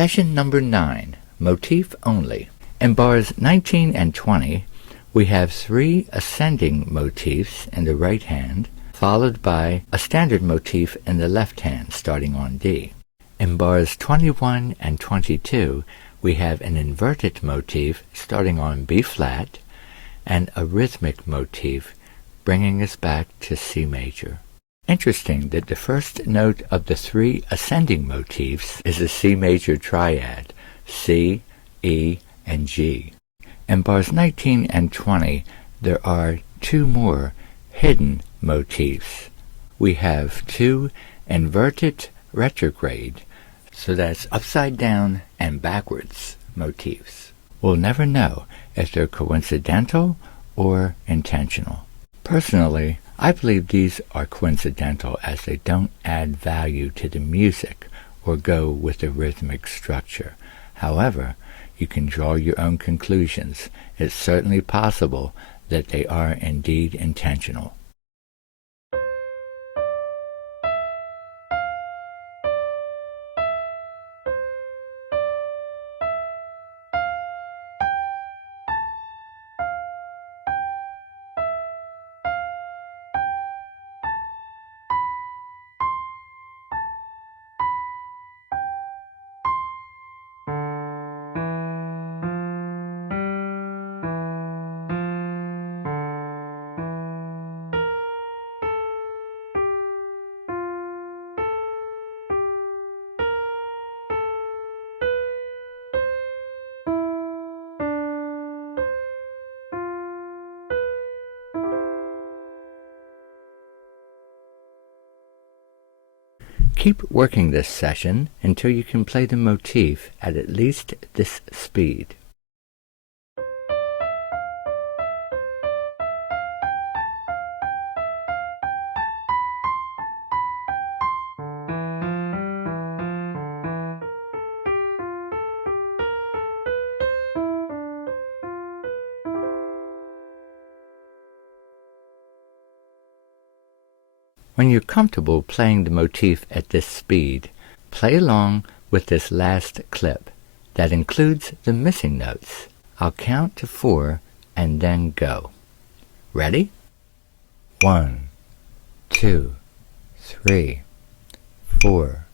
Session number 9, Motif Only. In bars 19 and 20, we have 3 ascending motifs in the right hand, followed by a standard motif in the left hand, starting on D. In bars 21 and 22, we have an inverted motif starting on B flat, and a rhythmic motif bringing us back to C major. Interesting that the first note of the 3 ascending motifs is a C major triad, C, E, and G. In bars 19 and 20, there are 2 more hidden motifs. We have 2 inverted retrograde, so that's upside down and backwards motifs. We'll never know if they're coincidental or intentional. Personally, I believe these are coincidental as they don't add value to the music or go with the rhythmic structure. However, you can draw your own conclusions. It's certainly possible that they are indeed intentional. Keep working this session until you can play the motif at least this speed. When you're comfortable playing the motif at this speed, play along with this last clip that includes the missing notes. I'll count to 4 and then go. Ready? 1, 2, 3, 4,